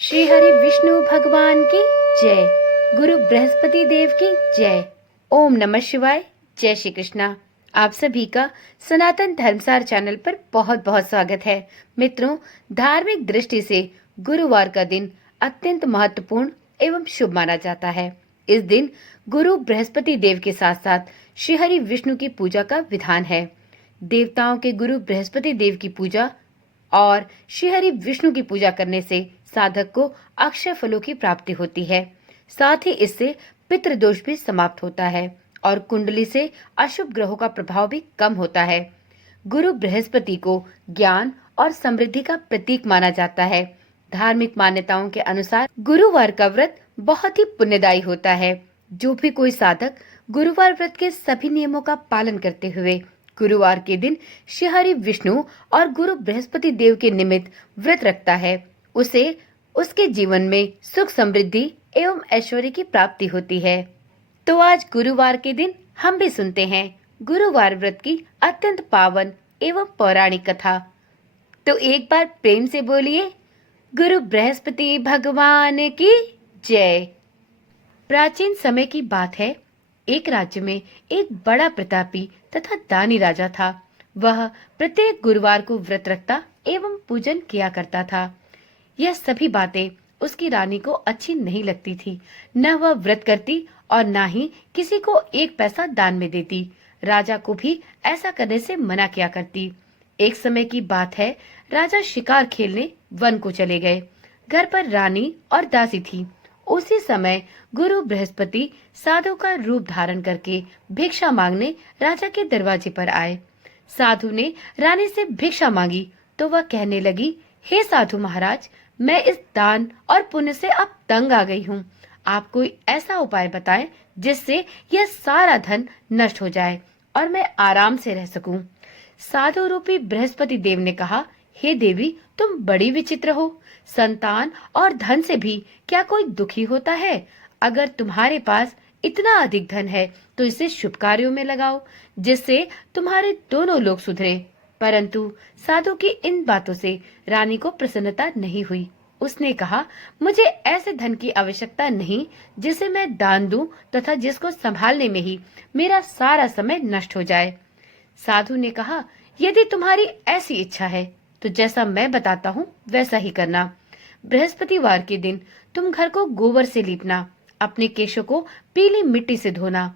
श्री हरि विष्णु भगवान की जय। गुरु बृहस्पति देव की जय। ओम नमः शिवाय। जय श्री कृष्णा। आप सभी का सनातन धर्मसार चैनल पर बहुत बहुत स्वागत है। मित्रों, धार्मिक दृष्टि से गुरुवार का दिन अत्यंत महत्वपूर्ण एवं शुभ माना जाता है। इस दिन गुरु बृहस्पति देव के साथ साथ श्री हरि विष्णु की पूजा का विधान है। देवताओं के गुरु बृहस्पति देव की पूजा और श्री हरि विष्णु की पूजा करने से साधक को अक्षय फलों की प्राप्ति होती है। साथ ही इससे पितृदोष भी समाप्त होता है और कुंडली से अशुभ ग्रहों का प्रभाव भी कम होता है। गुरु बृहस्पति को ज्ञान और समृद्धि का प्रतीक माना जाता है। धार्मिक मान्यताओं के अनुसार गुरुवार का व्रत बहुत ही पुण्यदायी होता है। जो भी कोई साधक गुरुवार व्रत के सभी नियमों का पालन करते हुए गुरुवार के दिन श्री हरि विष्णु और गुरु बृहस्पति देव के निमित्त व्रत रखता है, उसे उसके जीवन में सुख समृद्धि एवं ऐश्वर्य की प्राप्ति होती है। तो आज गुरुवार के दिन हम भी सुनते हैं गुरुवार व्रत की अत्यंत पावन एवं पौराणिक कथा। तो एक बार प्रेम से बोलिए, गुरु बृहस्पति भगवान की जय। प्राचीन समय की बात है। एक राज्य में एक बड़ा प्रतापी तथा दानी राजा था। वह प्रत्येक गुरुवार को व्रत रखता एवं पूजन किया करता था। यह सभी बातें उसकी रानी को अच्छी नहीं लगती थी। न वह व्रत करती और न ही किसी को एक पैसा दान में देती। राजा को भी ऐसा करने से मना किया करती। एक समय की बात है, राजा शिकार खेलने वन को चले गए। घर पर रानी और दासी थी। उसी समय गुरु बृहस्पति साधु का रूप धारण करके भिक्षा मांगने राजा के दरवाजे पर आए। साधु ने रानी से भिक्षा मांगी तो वह कहने लगी, हे साधु महाराज, मैं इस दान और पुण्य से अब तंग आ गई हूँ। आप कोई ऐसा उपाय बताएं जिससे यह सारा धन नष्ट हो जाए और मैं आराम से रह सकूं। साधु रूपी बृहस्पति देव ने कहा, हे देवी, तुम बड़ी विचित्र हो। संतान और धन से भी क्या कोई दुखी होता है? अगर तुम्हारे पास इतना अधिक धन है तो इसे शुभ कार्यों में लगाओ, जिससे तुम्हारे दोनों लोग सुधरे। परंतु साधु की इन बातों से रानी को प्रसन्नता नहीं हुई। उसने कहा, मुझे ऐसे धन की आवश्यकता नहीं जिसे मैं दान दूं तथा जिसको संभालने में ही मेरा सारा समय नष्ट हो जाए। साधु ने कहा, यदि तुम्हारी ऐसी इच्छा है तो जैसा मैं बताता हूँ वैसा ही करना। बृहस्पतिवार के दिन तुम घर को गोबर से लीपना, अपने केशों को पीली मिट्टी से धोना,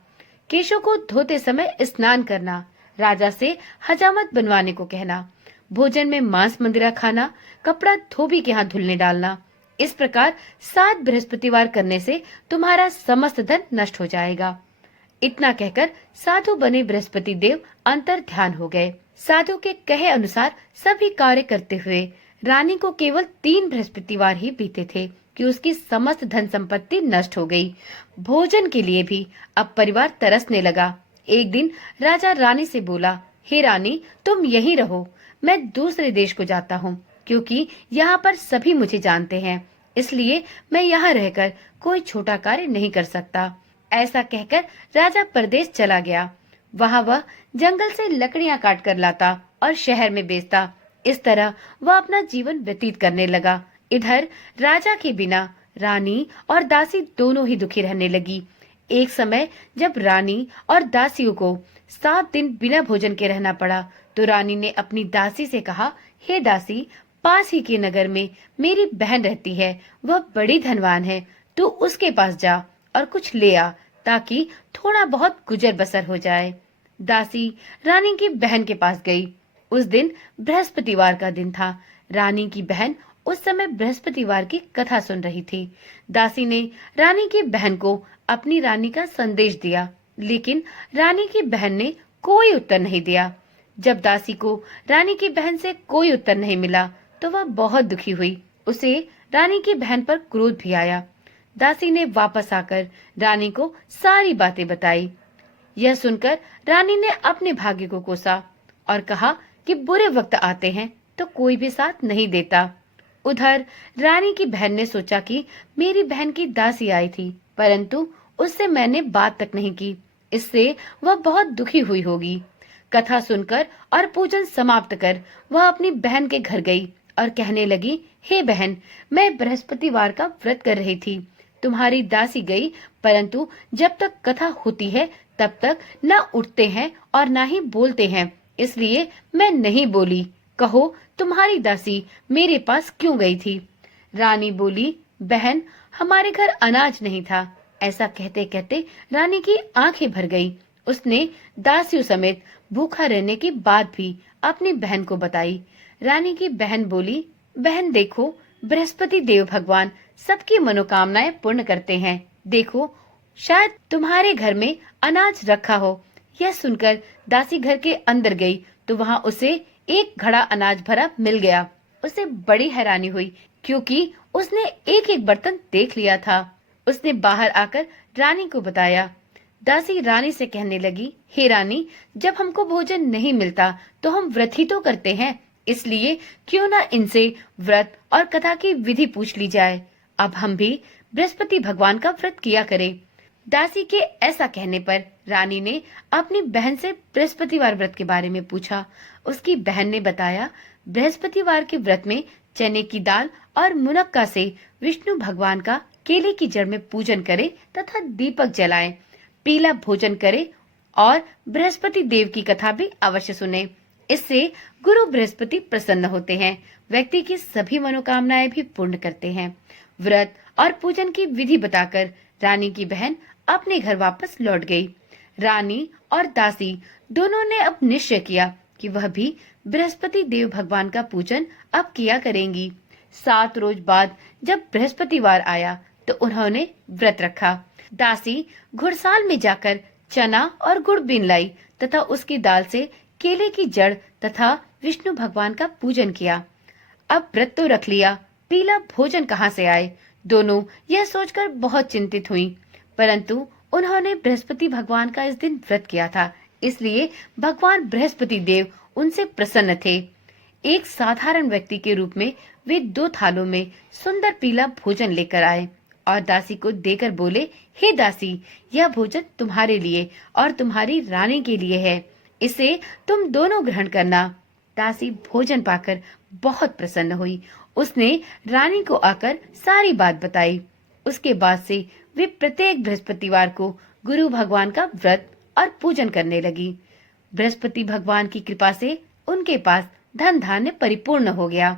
केशों को धोते समय स्नान करना, राजा से हजामत बनवाने को कहना, भोजन में मांस मंदिरा खाना, कपड़ा धोबी के हाथ धुलने डालना। इस प्रकार 7 बृहस्पतिवार करने से तुम्हारा समस्त धन नष्ट हो जाएगा। इतना कहकर साधु बने बृहस्पति देव अंतर ध्यान हो गए। साधु के कहे अनुसार सभी कार्य करते हुए रानी को केवल 3 बृहस्पतिवार ही बीते थे कि उसकी समस्त धन संपत्ति नष्ट हो गई। भोजन के लिए भी अब परिवार तरसने लगा। एक दिन राजा रानी से बोला, हे रानी, तुम यहीं रहो, मैं दूसरे देश को जाता हूँ, क्योंकि यहाँ पर सभी मुझे जानते हैं, इसलिए मैं यहाँ रहकर कोई छोटा कार्य नहीं कर सकता। ऐसा कहकर राजा परदेश चला गया। वहाँ वह जंगल से लकड़ियां काट कर लाता और शहर में बेचता। इस तरह वह अपना जीवन व्यतीत करने लगा। इधर राजा के बिना रानी और दासी दोनों ही दुखी रहने लगी। एक समय जब रानी और दासियों को 7 दिन बिना भोजन के रहना पड़ा तो रानी ने अपनी दासी से कहा, हे दासी, पास ही के नगर में मेरी बहन रहती है, वह बड़ी धनवान है, तू उसके पास जा और कुछ ले आ ताकि थोड़ा बहुत गुजर बसर हो जाए। दासी रानी की बहन के पास गई। उस दिन बृहस्पतिवार का दिन था। रानी की बहन उस समय बृहस्पतिवार की कथा सुन रही थी। दासी ने रानी की बहन को अपनी रानी का संदेश दिया, लेकिन रानी की बहन ने कोई उत्तर नहीं दिया। जब दासी को रानी की बहन से कोई उत्तर नहीं मिला तो वह बहुत दुखी हुई। उसे रानी की बहन पर क्रोध भी आया। दासी ने वापस आकर रानी को सारी बातें बताई। यह सुनकर रानी ने अपने भाग्य को कोसा और कहा कि बुरे वक्त आते हैं तो कोई भी साथ नहीं देता। उधर रानी की बहन ने सोचा कि मेरी बहन की दासी आई थी, परंतु उससे मैंने बात तक नहीं की, इससे वह बहुत दुखी हुई होगी। कथा सुनकर और पूजन समाप्त कर वह अपनी बहन के घर गई और कहने लगी, हे बहन, मैं बृहस्पतिवार का व्रत कर रही थी। तुम्हारी दासी गई, परंतु जब तक कथा होती है तब तक न उठते हैं और न ही बोलते हैं, इसलिए मैं नहीं बोली। कहो, तुम्हारी दासी मेरे पास क्यों गई थी? रानी बोली, बहन, हमारे घर अनाज नहीं था। ऐसा कहते कहते रानी की आंखें भर गई। उसने दासियों समेत भूखा रहने की बात भी अपनी बहन को बताई। रानी की बहन बोली, बहन देखो, बृहस्पति देव भगवान सबकी मनोकामनाएं पूर्ण करते हैं। देखो, शायद तुम्हारे घर में अनाज रखा हो। यह सुनकर दासी घर के अंदर गई तो वहां उसे एक घड़ा अनाज भरा मिल गया। उसे बड़ी हैरानी हुई, क्योंकि उसने एक एक बर्तन देख लिया था। उसने बाहर आकर रानी को बताया। दासी रानी से कहने लगी, हे रानी, जब हमको भोजन नहीं मिलता तो हम व्रत ही तो करते हैं, इसलिए क्यों ना इनसे व्रत और कथा की विधि पूछ ली जाए। अब हम भी बृहस्पति भगवान का व्रत किया करें। दासी के ऐसा कहने पर रानी ने अपनी बहन से बृहस्पतिवार व्रत के बारे में पूछा। उसकी बहन ने बताया, बृहस्पतिवार के व्रत में चने की दाल और मुनक्का से विष्णु भगवान का केले की जड़ में पूजन करें तथा दीपक जलाएं, पीला भोजन करें और बृहस्पति देव की कथा भी अवश्य सुने। इससे गुरु बृहस्पति प्रसन्न होते हैं, व्यक्ति की सभी मनोकामनाएं भी पूर्ण करते हैं। व्रत और पूजन की विधि बताकर रानी की बहन अपने घर वापस लौट गई। रानी और दासी दोनों ने अब निश्चय किया कि वह भी बृहस्पति देव भगवान का पूजन अब किया करेंगी। 7 रोज बाद जब बृहस्पतिवार आया तो उन्होंने व्रत रखा। दासी घुड़साल में जाकर चना और गुड़ बीन लाई तथा उसकी दाल से केले की जड़ तथा विष्णु भगवान का पूजन किया। अब व्रत तो रख लिया, पीला भोजन कहाँ से आए? दोनों यह सोचकर बहुत चिंतित हुई, परंतु उन्होंने बृहस्पति भगवान का इस दिन व्रत किया था, इसलिए भगवान बृहस्पति देव उनसे प्रसन्न थे। एक साधारण व्यक्ति के रूप में वे 2 थालों में सुंदर पीला भोजन लेकर आए और दासी को देकर बोले, हे दासी, यह भोजन तुम्हारे लिए और तुम्हारी रानी के लिए है, इसे तुम दोनों ग्रहण करना। दासी भोजन पाकर बहुत प्रसन्न हुई। उसने रानी को आकर सारी बात बताई। उसके बाद से वे प्रत्येक बृहस्पतिवार को गुरु भगवान का व्रत और पूजन करने लगी। बृहस्पति भगवान की कृपा से उनके पास धन धान्य परिपूर्ण हो गया,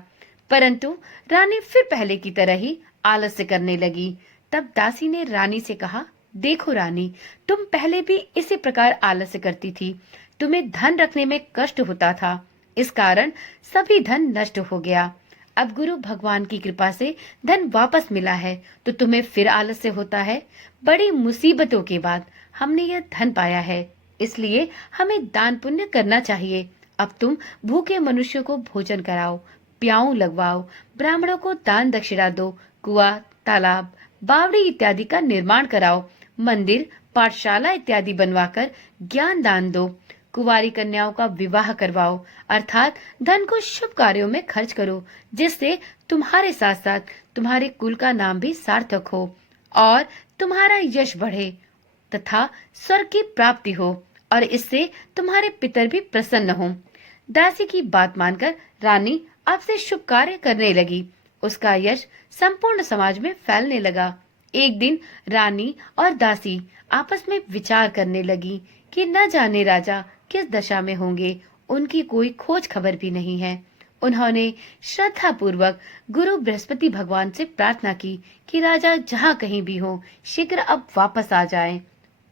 परंतु रानी फिर पहले की तरह ही आलस्य करने लगी। तब दासी ने रानी से कहा, देखो रानी, तुम पहले भी इसी प्रकार आलस्य करती थी। तुम्हें धन रखने में कष्ट होता था, इस कारण सभी धन नष्ट हो गया। अब गुरु भगवान की कृपा से धन वापस मिला है तो तुम्हें फिर आलस्य होता है। बड़ी मुसीबतों के बाद हमने यह धन पाया है, इसलिए हमें दान पुण्य करना चाहिए। अब तुम भूखे मनुष्यों को भोजन कराओ, प्याऊ लगवाओ, ब्राह्मणों को दान दक्षिणा दो, कुआं, तालाब, बावड़ी इत्यादि का निर्माण कराओ, मंदिर, पाठशाला इत्यादि बनवाकर ज्ञान दान दो, कुंवारी कन्याओं का विवाह करवाओ, अर्थात धन को शुभ कार्यों में खर्च करो, जिससे तुम्हारे साथ साथ तुम्हारे कुल का नाम भी सार्थक हो और तुम्हारा यश बढ़े तथा स्वर्ग की प्राप्ति हो और इससे तुम्हारे पितर भी प्रसन्न हों। दासी की बात मानकर रानी अब से शुभ कार्य करने लगी। उसका यश संपूर्ण समाज में फैलने लगा। एक दिन रानी और दासी आपस में विचार करने लगी कि न जाने राजा किस दशा में होंगे, उनकी कोई खोज खबर भी नहीं है। उन्होंने श्रद्धा पूर्वक गुरु बृहस्पति भगवान से प्रार्थना की कि राजा जहाँ कहीं भी हो शीघ्र अब वापस आ जाएं।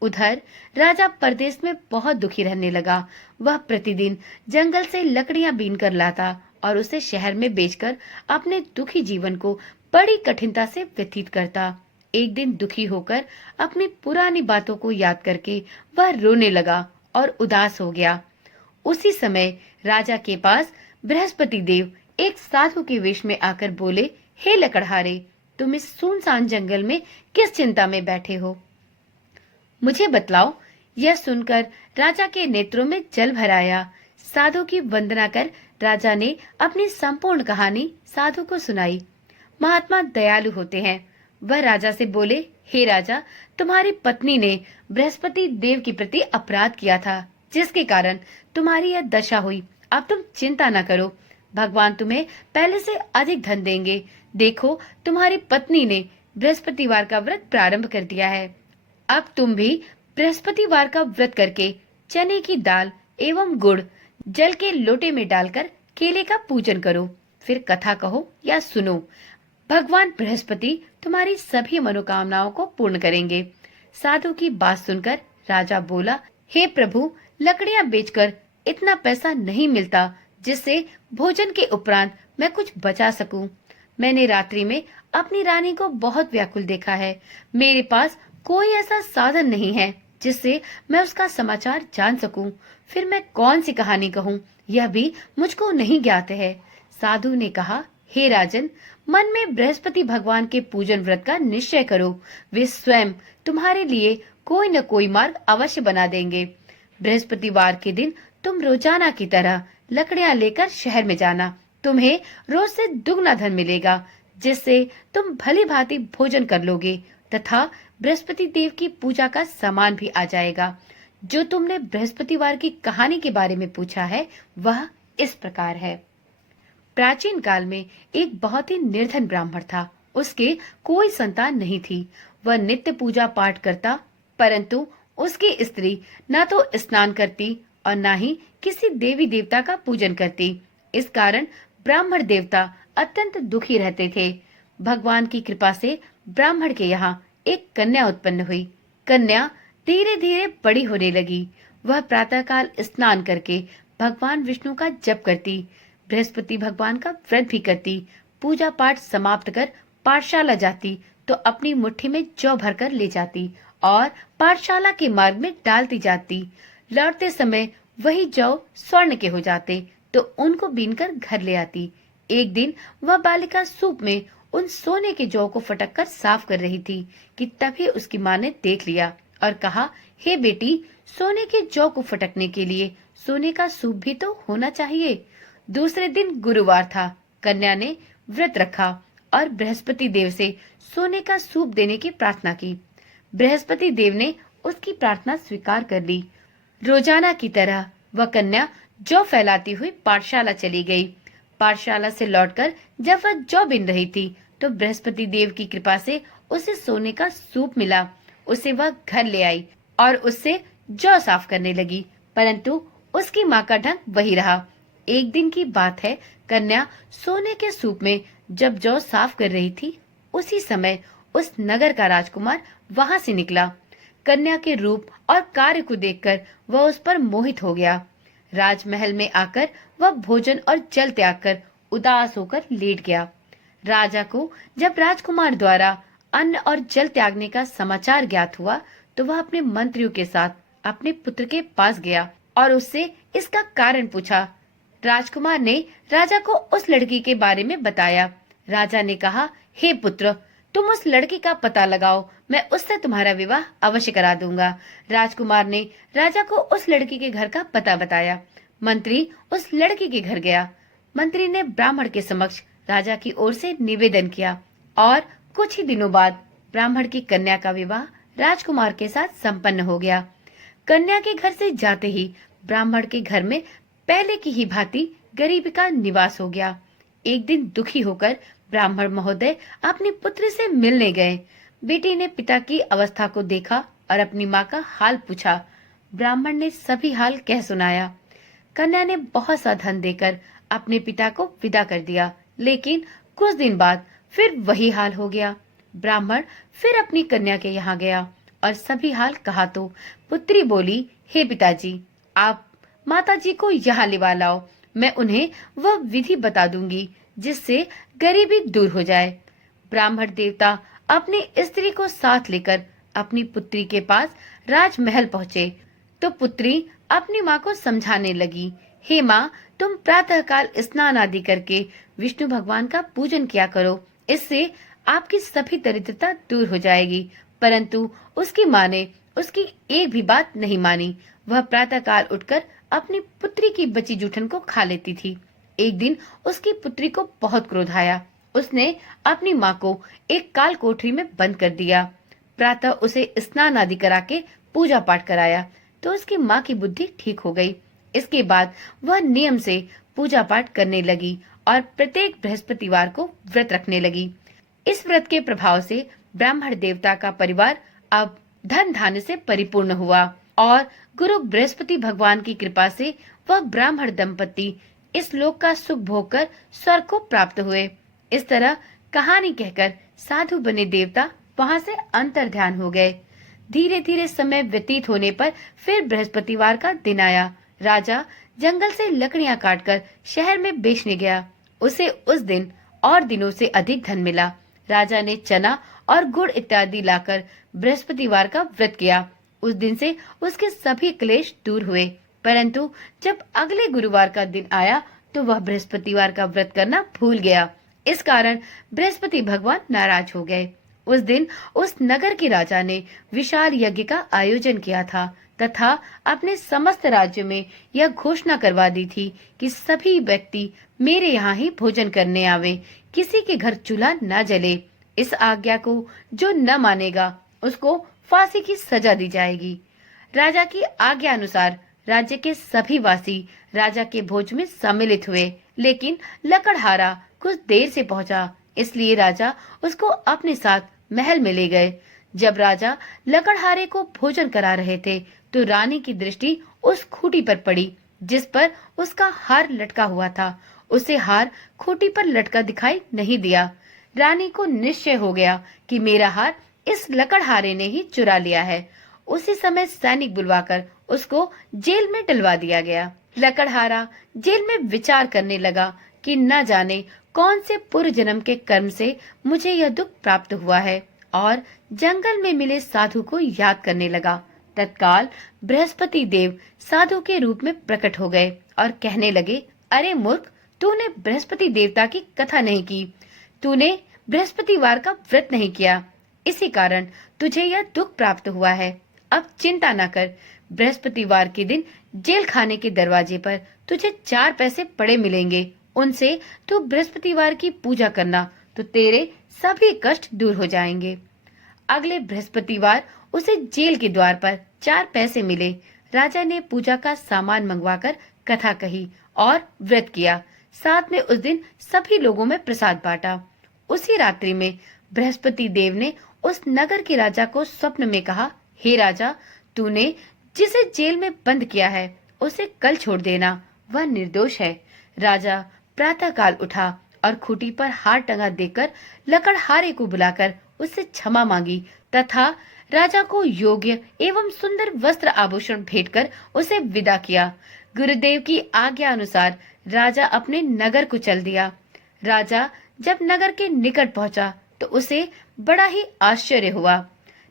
उधर राजा परदेश में बहुत दुखी रहने लगा। वह प्रतिदिन जंगल से लकड़ियां बीन कर लाता और उसे शहर में बेचकर अपने दुखी जीवन को बड़ी कठिनता से व्यतीत करता। एक दिन दुखी होकर अपनी पुरानी बातों को याद करके वह रोने लगा और उदास हो गया। उसी समय राजा के पास बृहस्पति देव एक साधु के वेश में आकर बोले, हे लकड़हारे, तुम इस सुनसान जंगल में किस चिंता में बैठे हो, मुझे बतलाओ। यह सुनकर राजा के नेत्रों में जल भर आया। साधु की वंदना कर राजा ने अपनी संपूर्ण कहानी साधु को सुनाई। महात्मा दयालु होते हैं। वह राजा से बोले, हे राजा, तुम्हारी पत्नी ने बृहस्पति देव के प्रति अपराध किया था, जिसके कारण तुम्हारी यह दशा हुई। अब तुम चिंता न करो, भगवान तुम्हें पहले से अधिक धन देंगे। देखो, तुम्हारी पत्नी ने बृहस्पतिवार का व्रत प्रारंभ कर दिया है। अब तुम भी बृहस्पतिवार का व्रत करके चने की दाल एवं गुड़ जल के लोटे में डालकर केले का पूजन करो, फिर कथा कहो या सुनो। भगवान बृहस्पति तुम्हारी सभी मनोकामनाओं को पूर्ण करेंगे। साधु की बात सुनकर राजा बोला, हे प्रभु, लकड़ियां बेचकर इतना पैसा नहीं मिलता जिससे भोजन के उपरांत मैं कुछ बचा सकूं। मैंने रात्रि में अपनी रानी को बहुत व्याकुल देखा है। मेरे पास कोई ऐसा साधन नहीं है जिससे मैं उसका समाचार जान सकूं। फिर मैं कौन सी कहानी कहूं, यह भी मुझको नहीं ज्ञात है। साधु ने कहा, हे राजन, मन में बृहस्पति भगवान के पूजन व्रत का निश्चय करो। वे स्वयं तुम्हारे लिए कोई न कोई मार्ग अवश्य बना देंगे। बृहस्पतिवार के दिन तुम रोजाना की तरह लकड़ियां लेकर शहर में जाना। तुम्हें रोज से दुगना धन मिलेगा, जिससे तुम भली भांति भोजन कर लोगे तथा बृहस्पति देव की पूजा का सामान भी आ जाएगा। जो तुमने बृहस्पतिवार की कहानी के बारे में पूछा है, वह इस प्रकार है। प्राचीन काल में एक बहुत ही निर्धन ब्राह्मण था। उसके कोई संतान नहीं थी। वह नित्य पूजा पाठ करता, परंतु उसकी स्त्री न तो स्नान करती और न ही किसी देवी देवता का पूजन करती। इस कारण ब्राह्मण देवता अत्यंत दुखी रहते थे। भगवान की कृपा से ब्राह्मण के यहाँ एक कन्या उत्पन्न हुई। कन्या धीरे धीरे बड़ी होने लगी। वह प्रातःकाल स्नान करके भगवान विष्णु का जप करती, बृहस्पति भगवान का व्रत भी करती, पूजा पाठ समाप्त कर पाठशाला जाती तो अपनी मुट्ठी में जौ भरकर ले जाती और पाठशाला के मार्ग में डालती जाती। लौटते समय वही जौ स्वर्ण के हो जाते तो उनको बीनकर घर ले आती। एक दिन वह बालिका सूप में उन सोने के जौ को फटक कर साफ कर रही थी कि तभी उसकी माँ ने देख लिया और कहा, हे बेटी, सोने के जौ को फटकने के लिए सोने का सूप भी तो होना चाहिए। दूसरे दिन गुरुवार था। कन्या ने व्रत रखा और बृहस्पति देव से सोने का सूप देने की प्रार्थना की। बृहस्पति देव ने उसकी प्रार्थना स्वीकार कर ली। रोजाना की तरह वह कन्या जौ फैलाती हुई पाठशाला चली गई। पाठशाला से लौटकर जब वह जौ बिन रही थी तो बृहस्पति देव की कृपा से उसे सोने का सूप मिला। उसे वह घर ले आई और उससे जौ साफ करने लगी, परंतु उसकी माँ का ढंग वही रहा। एक दिन की बात है, कन्या सोने के सूप में जब जौ साफ कर रही थी, उसी समय उस नगर का राजकुमार वहां से निकला। कन्या के रूप और कार्य को देखकर वह उस पर मोहित हो गया। राजमहल में आकर वह भोजन और जल त्याग कर उदास होकर लेट गया। राजा को जब राजकुमार द्वारा अन्न और जल त्यागने का समाचार ज्ञात हुआ तो वह अपने मंत्रियों के साथ अपने पुत्र के पास गया और उससे इसका कारण पूछा। राजकुमार ने राजा को उस लड़की के बारे में बताया। राजा ने कहा, हे पुत्र, तुम उस लड़की का पता लगाओ, मैं उससे तुम्हारा विवाह अवश्य करा दूंगा। राजकुमार ने राजा को उस लड़की के घर का पता बताया। मंत्री उस लड़की के घर गया। मंत्री ने ब्राह्मण के समक्ष राजा की ओर से निवेदन किया और कुछ ही दिनों बाद ब्राह्मण की कन्या का विवाह राजकुमार के साथ संपन्न हो गया। कन्या के घर से जाते ही ब्राह्मण के घर में पहले की ही भांति गरीबी का निवास हो गया। एक दिन दुखी होकर ब्राह्मण महोदय अपनी पुत्री से मिलने गए। बेटी ने पिता की अवस्था को देखा और अपनी माँ का हाल पूछा। ब्राह्मण ने सभी हाल कह सुनाया। कन्या ने बहुत सा धन देकर अपने पिता को विदा कर दिया, लेकिन कुछ दिन बाद फिर वही हाल हो गया। ब्राह्मण फिर अपनी कन्या के यहाँ गया और सभी हाल कहा तो पुत्री बोली, हे पिताजी, आप माताजी को यहाँ लिवा लाओ, मैं उन्हें वह विधि बता दूंगी जिससे गरीबी दूर हो जाए। ब्राह्मण देवता अपनी स्त्री को साथ लेकर अपनी पुत्री के पास राजमहल पहुँचे तो पुत्री अपनी माँ को समझाने लगी, हे माँ, तुम प्रातःकाल स्नान आदि करके विष्णु भगवान का पूजन किया करो, इससे आपकी सभी दरिद्रता दूर हो जाएगी। परंतु उसकी माँ ने उसकी एक भी बात नहीं मानी। वह प्रातःकाल उठकर अपनी पुत्री की बची जूठन को खा लेती थी। एक दिन उसकी पुत्री को बहुत क्रोध आया। उसने अपनी माँ को एक काल कोठरी में बंद कर दिया। प्रातः उसे स्नान आदि करा के पूजा पाठ कराया तो उसकी माँ की बुद्धि ठीक हो गई। इसके बाद वह नियम से पूजा पाठ करने लगी और प्रत्येक बृहस्पतिवार को व्रत रखने लगी। इस व्रत के प्रभाव से ब्राह्मण देवता का परिवार अब धन धान्य से परिपूर्ण हुआ और गुरु बृहस्पति भगवान की कृपा से वह ब्राह्मण दंपति इस लोक का सुख भोग कर स्वर्ग को प्राप्त हुए। इस तरह कहानी कहकर साधु बने देवता वहां से अंतर्ध्यान हो गए। धीरे धीरे समय व्यतीत होने पर फिर बृहस्पतिवार का दिन आया। राजा जंगल से लकड़ियां काटकर शहर में बेचने गया। उसे उस दिन और दिनों से अधिक धन मिला। राजा ने चना और गुड़ इत्यादि लाकर बृहस्पतिवार का व्रत किया। उस दिन से उसके सभी क्लेश दूर हुए। परंतु जब अगले गुरुवार का दिन आया तो वह बृहस्पतिवार का व्रत करना भूल गया। इस कारण बृहस्पति भगवान नाराज हो गए। उस दिन उस नगर के राजा ने विशाल यज्ञ का आयोजन किया था तथा अपने समस्त राज्य में यह घोषणा करवा दी थी कि सभी व्यक्ति मेरे यहाँ ही भोजन करने आवे, किसी के घर चूल्हा न जले। इस आज्ञा को जो न मानेगा उसको फांसी की सजा दी जाएगी। राजा की आज्ञा अनुसार राज्य के सभी वासी राजा के भोज में सम्मिलित हुए, लेकिन लकड़हारा कुछ देर से पहुंचा, इसलिए राजा उसको अपने साथ महल में ले गए। जब राजा लकड़हारे को भोजन करा रहे थे तो रानी की दृष्टि उस खूंटी पर पड़ी जिस पर उसका हार लटका हुआ था। उसे हार खूंटी पर लटका दिखाई नहीं दिया। रानी को निश्चय हो गया कि मेरा हार इस लकड़हारे ने ही चुरा लिया है। उसी समय सैनिक बुलवाकर उसको जेल में डलवा दिया गया। लकड़हारा जेल में विचार करने लगा कि न जाने कौन से पूर्व जन्म के कर्म से मुझे यह दुख प्राप्त हुआ है, और जंगल में मिले साधु को याद करने लगा। तत्काल बृहस्पति देव साधु के रूप में प्रकट हो गए और कहने लगे, अरे मूर्ख, तूने बृहस्पति देवता की कथा नहीं की, तूने बृहस्पतिवार का व्रत नहीं किया, इसी कारण तुझे यह दुख प्राप्त हुआ है। अब चिंता न कर, बृहस्पतिवार के दिन जेल खाने के दरवाजे पर तुझे 4 पैसे पड़े मिलेंगे। उनसे तू बृहस्पतिवार की पूजा करना तो तेरे सभी कष्ट दूर हो जाएंगे। अगले बृहस्पतिवार उसे जेल के द्वार पर 4 पैसे मिले। राजा ने पूजा का सामान मंगवाकर कथा कही और व्रत किया। साथ में उस दिन सभी लोगों में प्रसाद बांटा। उसी रात्रि में बृहस्पति देव ने उस नगर के राजा को स्वप्न में कहा, हे राजा, तूने जिसे जेल में बंद किया है उसे कल छोड़ देना, वह निर्दोष है। राजा प्रातः काल उठा और खूंटी पर हार टंगा देखकर लकड़हारे को बुलाकर उससे क्षमा मांगी तथा राजा को योग्य एवं सुंदर वस्त्र आभूषण भेंट कर उसे विदा किया। गुरुदेव की आज्ञा अनुसार राजा अपने नगर को चल दिया। राजा जब नगर के निकट पहुंचा तो उसे बड़ा ही आश्चर्य हुआ।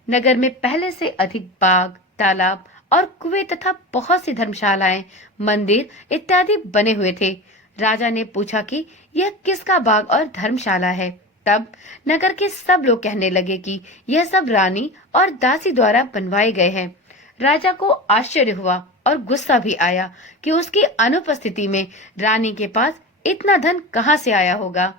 नगर में पहले से अधिक बाग, तालाब और कुएं तथा बहुत सी धर्मशालाएं, मंदिर इत्यादि बने हुए थे। राजा ने पूछा कि यह किसका बाग और धर्मशाला है। तब नगर के सब लोग कहने लगे कि यह सब रानी और दासी द्वारा बनवाए गए हैं। राजा को आश्चर्य हुआ और गुस्सा भी आया कि उसकी अनुपस्थिति में रानी के पास इतना धन कहां से आया होगा।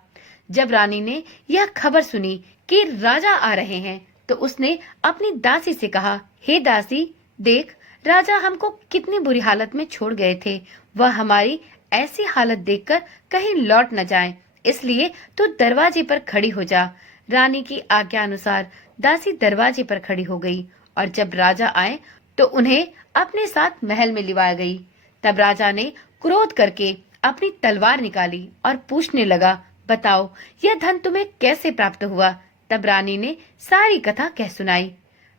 जब रानी ने यह खबर सुनी कि राजा आ रहे हैं तो उसने अपनी दासी से कहा, हे दासी, देख, राजा हमको कितनी बुरी हालत में छोड़ गए थे। वह हमारी ऐसी हालत देखकर कहीं लौट न जाएं, इसलिए तू दरवाजे पर खड़ी हो जा। रानी की आज्ञा अनुसार दासी दरवाजे पर खड़ी हो गई और जब राजा आए तो उन्हें अपने साथ महल में लिवाया गई। तब राजा ने क्रोध करके अपनी तलवार निकाली और पूछने लगा, बताओ, यह धन तुम्हें कैसे प्राप्त हुआ। तब रानी ने सारी कथा कह सुनाई।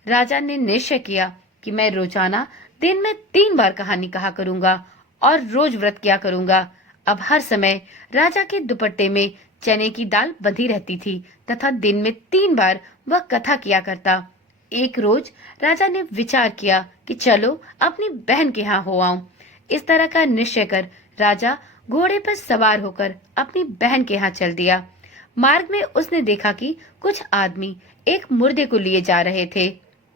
राजा ने निश्चय किया कि मैं रोजाना दिन में 3 बार कहानी कहा करूंगा और रोज व्रत किया करूंगा। अब हर समय राजा के दुपट्टे में चने की दाल बंधी रहती थी तथा दिन में 3 बार वह कथा किया करता। एक रोज राजा ने विचार किया कि चलो अपनी बहन के यहाँ हो आऊं। इस तरह का निश्चय कर राजा घोड़े पर सवार होकर अपनी बहन के यहाँ चल दिया। मार्ग में उसने देखा कि कुछ आदमी एक मुर्दे को लिए जा रहे थे।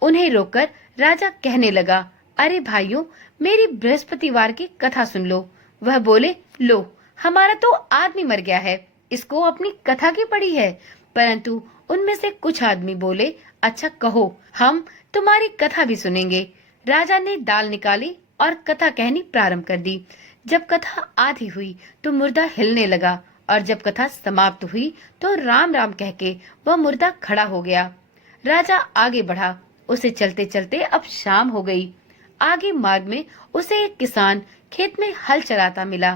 उन्हें रोककर राजा कहने लगा, अरे भाइयों, मेरी बृहस्पतिवार की कथा सुन लो। वह बोले, लो, हमारा तो आदमी मर गया है, इसको अपनी कथा की पड़ी है। परंतु उनमें से कुछ आदमी बोले, अच्छा कहो, हम तुम्हारी कथा भी सुनेंगे। राजा ने दाल निकाली और कथा कहनी प्रारंभ कर दी। जब कथा आधी हुई तो मुर्दा हिलने लगा और जब कथा समाप्त हुई तो राम राम कह के वह मुर्दा खड़ा हो गया। राजा आगे बढ़ा। उसे चलते चलते अब शाम हो गई। आगे मार्ग में उसे एक किसान खेत में हल चलाता मिला।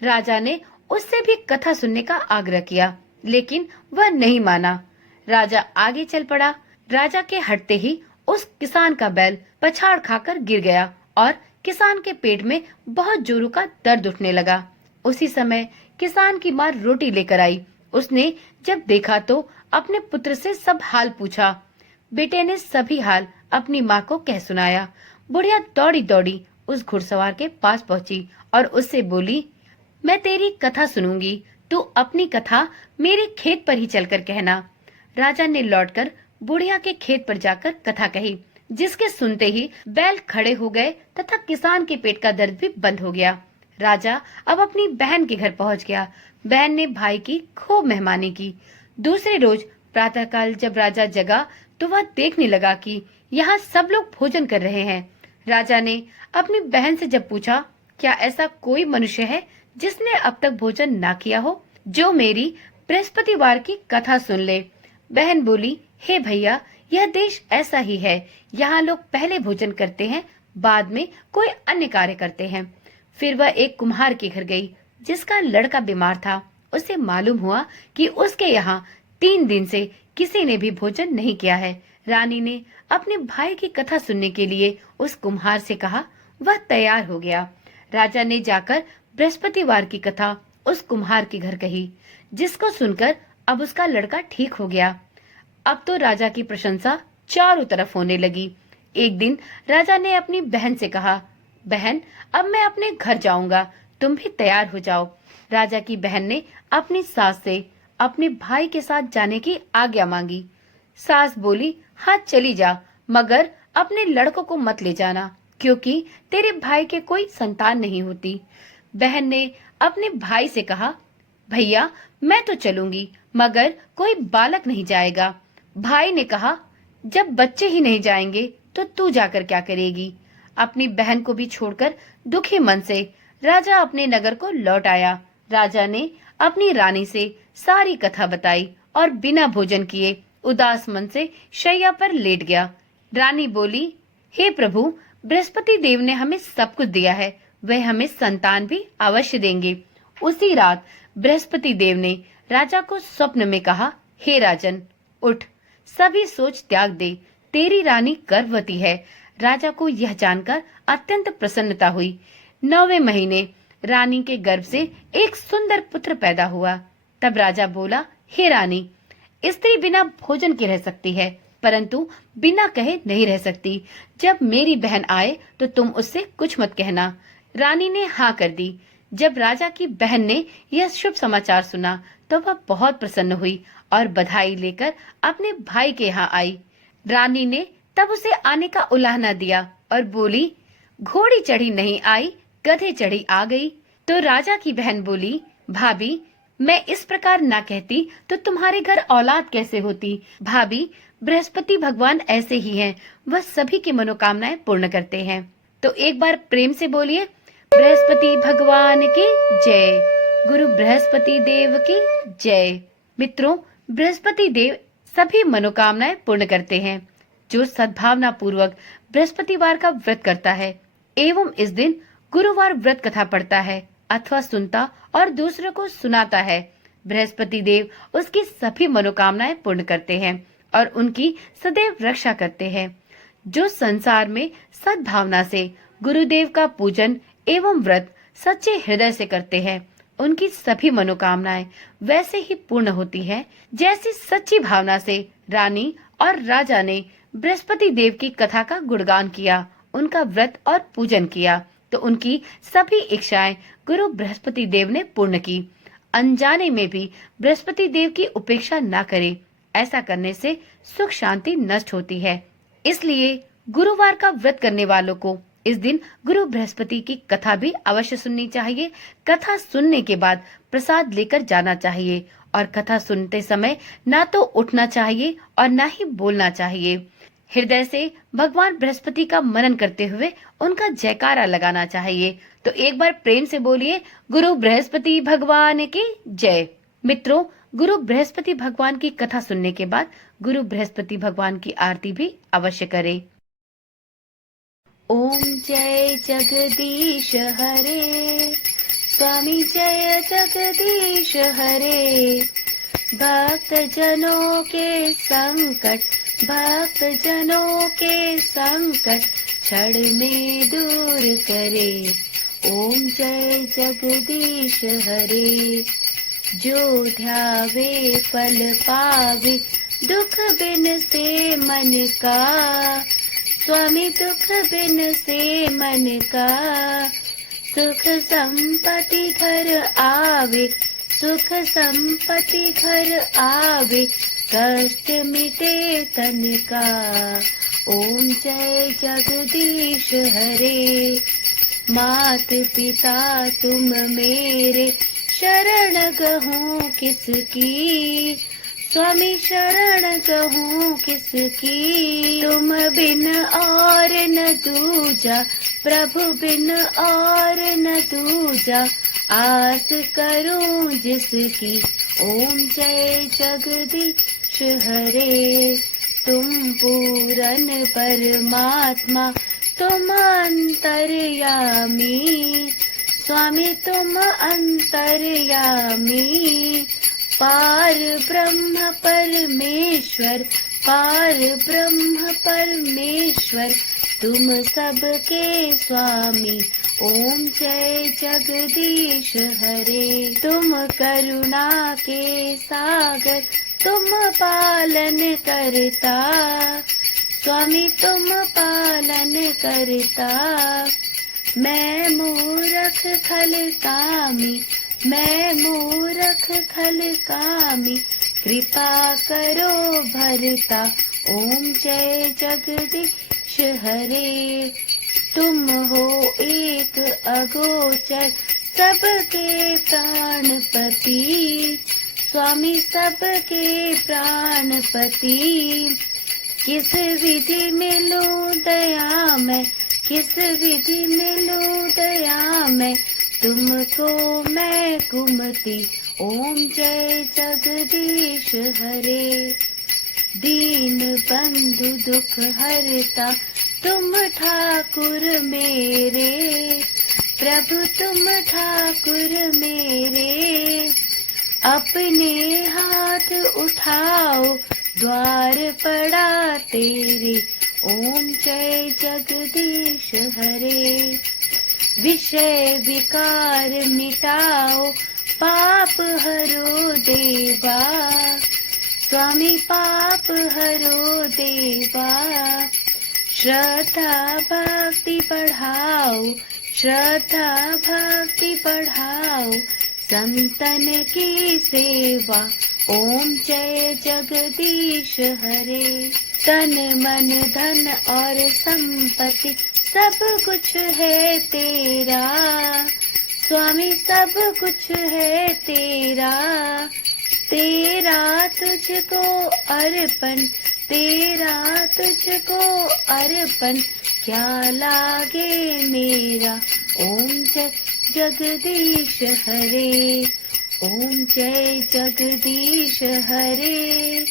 राजा ने उससे भी कथा सुनने का आग्रह किया, लेकिन वह नहीं माना। राजा आगे चल पड़ा। राजा के हटते ही उस किसान का बैल पछाड़ खाकर गिर गया और किसान के पेट में बहुत जोरों का दर्द उठने लगा। उसी समय किसान की माँ रोटी लेकर आई। उसने जब देखा तो अपने पुत्र से सब हाल पूछा। बेटे ने सभी हाल अपनी माँ को कह सुनाया। बुढ़िया दौड़ी दौड़ी उस घुड़सवार के पास पहुंची और उससे बोली, मैं तेरी कथा सुनूंगी, तू अपनी कथा मेरे खेत पर ही चलकर कहना। राजा ने लौटकर बुढ़िया के खेत पर जाकर कथा कही, जिसके सुनते ही बैल खड़े हो गए तथा किसान के पेट का दर्द भी बंद हो गया। राजा अब अपनी बहन के घर पहुंच गया। बहन ने भाई की खूब मेहमानी की। दूसरे रोज प्रातःकाल जब राजा जगा तो वह देखने लगा कि यहाँ सब लोग भोजन कर रहे हैं। राजा ने अपनी बहन से जब पूछा, क्या ऐसा कोई मनुष्य है जिसने अब तक भोजन ना किया हो, जो मेरी बृहस्पतिवार की कथा सुन ले? बहन बोली, हे भैया, यह देश ऐसा ही है। यहाँ लोग पहले भोजन करते हैं, बाद में कोई अन्य कार्य करते हैं। फिर वह एक कुम्हार के घर गई, जिसका लड़का बीमार था। उसे मालूम हुआ कि उसके यहाँ 3 दिन से किसी ने भी भोजन नहीं किया है। रानी ने अपने भाई की कथा सुनने के लिए उस कुम्हार से कहा। वह तैयार हो गया। राजा ने जाकर बृहस्पतिवार की कथा उस कुम्हार के घर कही, जिसको सुनकर अब उसका लड़का ठीक हो गया। अब तो राजा की प्रशंसा चारों तरफ होने लगी। एक दिन राजा ने अपनी बहन से कहा, बहन, अब मैं अपने घर जाऊंगा, तुम भी तैयार हो जाओ। राजा की बहन ने अपनी सास से अपने भाई के साथ जाने की आज्ञा मांगी। सास बोली, हाँ चली जा, मगर अपने लड़कों को मत ले जाना, क्योंकि तेरे भाई के कोई संतान नहीं होती। बहन ने अपने भाई से कहा, भैया, मैं तो चलूंगी, मगर कोई बालक नहीं जाएगा। भाई ने कहा, जब बच्चे ही नहीं जाएंगे तो तू जाकर क्या करेगी? अपनी बहन को भी छोड़कर दुखी मन से राजा अपने नगर को लौट आया। राजा ने अपनी रानी से सारी कथा बताई और बिना भोजन किए उदास मन से शैया पर लेट गया। रानी बोली, हे प्रभु, बृहस्पति देव ने हमें सब कुछ दिया है, वह हमें संतान भी अवश्य देंगे। उसी रात बृहस्पति देव ने राजा को स्वप्न में कहा, हे राजन, उठ, सभी सोच त्याग दे, तेरी रानी गर्भवती है। राजा को यह जानकर अत्यंत प्रसन्नता हुई। 9वें महीने रानी के गर्भ से एक सुंदर पुत्र पैदा हुआ। तब राजा बोला, हे रानी, स्त्री बिना भोजन के रह सकती है, परंतु बिना कहे नहीं रह सकती। जब मेरी बहन आए तो तुम उससे कुछ मत कहना। रानी ने हाँ कर दी। जब राजा की बहन ने यह शुभ समाचार सुना तो वह बहुत प्रसन्न हुई और बधाई लेकर अपने भाई के यहाँ आई। रानी ने तब उसे आने का उलाहना दिया और बोली, घोड़ी चढ़ी नहीं आई, गधे चढ़ी आ गई। तो राजा की बहन बोली, भाभी, मैं इस प्रकार ना कहती तो तुम्हारे घर औलाद कैसे होती? भाभी, बृहस्पति भगवान ऐसे ही हैं, वह सभी की मनोकामनाएं पूर्ण करते हैं। तो एक बार प्रेम से बोलिए, बृहस्पति भगवान की जय, गुरु बृहस्पति देव की जय। मित्रों, बृहस्पति देव सभी मनोकामनाएं पूर्ण करते हैं। जो सद्भावना पूर्वक बृहस्पतिवार का व्रत करता है एवं इस दिन गुरुवार व्रत कथा पढ़ता है अथवा सुनता और दूसरों को सुनाता है, बृहस्पति देव उसकी सभी मनोकामनाएं पूर्ण करते हैं और उनकी सदैव रक्षा करते हैं। जो संसार में सद्भावना से गुरुदेव का पूजन एवं व्रत सच्चे हृदय से करते हैं, उनकी सभी मनोकामनाएं वैसे ही पूर्ण होती हैं जैसी सच्ची भावना से रानी और राजा ने बृहस्पति देव की कथा का गुणगान किया, उनका व्रत और पूजन किया, तो उनकी सभी इच्छाएं गुरु बृहस्पति देव ने पूर्ण की। अनजाने में भी बृहस्पति देव की उपेक्षा न करें, ऐसा करने से सुख शांति नष्ट होती है। इसलिए गुरुवार का व्रत करने वालों को इस दिन गुरु बृहस्पति की कथा भी अवश्य सुननी चाहिए। कथा सुनने के बाद प्रसाद लेकर जाना चाहिए और कथा सुनते समय ना तो उठना चाहिए और ना ही बोलना चाहिए। हृदय से भगवान बृहस्पति का मनन करते हुए उनका जयकारा लगाना चाहिए। तो एक बार प्रेम से बोलिए, गुरु बृहस्पति भगवान की जय। मित्रों, गुरु बृहस्पति भगवान की कथा सुनने के बाद गुरु बृहस्पति भगवान की आरती भी अवश्य करें। ओम जय जगदीश हरे, स्वामी जय जगदीश हरे। भक्त जनों के संकट, भक्त जनों के संकट क्षण में दूर करे। ओम जय जगदीश हरे। जो ध्यावे फल पावे, दुख बिन से मन का। स्वामी दुख बिन से मन का, सुख संपत्ति घर आवे, सुख संपत्ति घर आवे, कष्ट मिटे तन का। ओम जय जगदीश हरे। मात पिता तुम मेरे, शरण गहूँ किसकी। स्वामी शरण गहूँ किसकी। तुम बिन और न दूजा, प्रभु बिन और न दूजा, आस करूं जिसकी। ओम जय जगदीश हरे। तुम पूरन परमात्मा, तुम अंतर्यामी। स्वामी तुम अंतर्यामी। पार ब्रह्म परमेश्वर, पार ब्रह्म परमेश्वर, तुम सबके स्वामी। ओम जय जगदीश हरे। तुम करुणा के सागर, तुम पालन करता। स्वामी तुम पालन करता। मैं मूरख खल कामी, मैं मूरख खल कामी, कृपा करो भरता। ओम जय जगदीश हरे। तुम हो एक अगोचर, सबके प्राणपति। स्वामी सबके प्राणपति। किस विधि मिलूं दया मैं, किस विधि मिलूं दया मैं, तुमको मैं कुमति। ओम जय जगदीश हरे। दीन बंधु दुख हरता, तुम ठाकुर मेरे। प्रभु तुम ठाकुर मेरे। अपने हाथ उठाओ, द्वार पड़ा तेरे। ओम जय जगदीश हरे। विषय विकार मिटाओ, पाप हरो देवा। स्वामी पाप हरो देवा। श्रद्धा भक्ति बढ़ाओ, श्रद्धा भक्ति बढ़ाओ, संतन की सेवा। ओम जय जगदीश हरे। तन मन धन और संपत्ति सब कुछ है तेरा। स्वामी सब कुछ है तेरा। तेरा तुझको अर्पण, तेरा तुझको अर्पण, क्या लागे मेरा। ओम जय जगदीश हरे। ओम जय जगदीश हरे।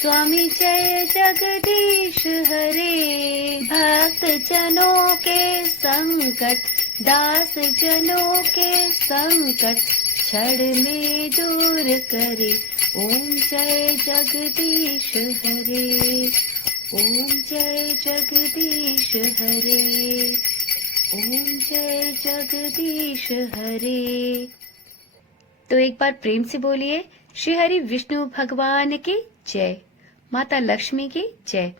स्वामी जय जगदीश हरे। भक्त जनों के संकट, दास जनों के संकट क्षण में दूर करे। ओम जय जगदीश हरे। ओम जय जगदीश हरे। ओम जय जगदीश हरे। तो एक बार प्रेम से बोलिए, श्री हरि विष्णु भगवान की जय, माता लक्ष्मी की जय।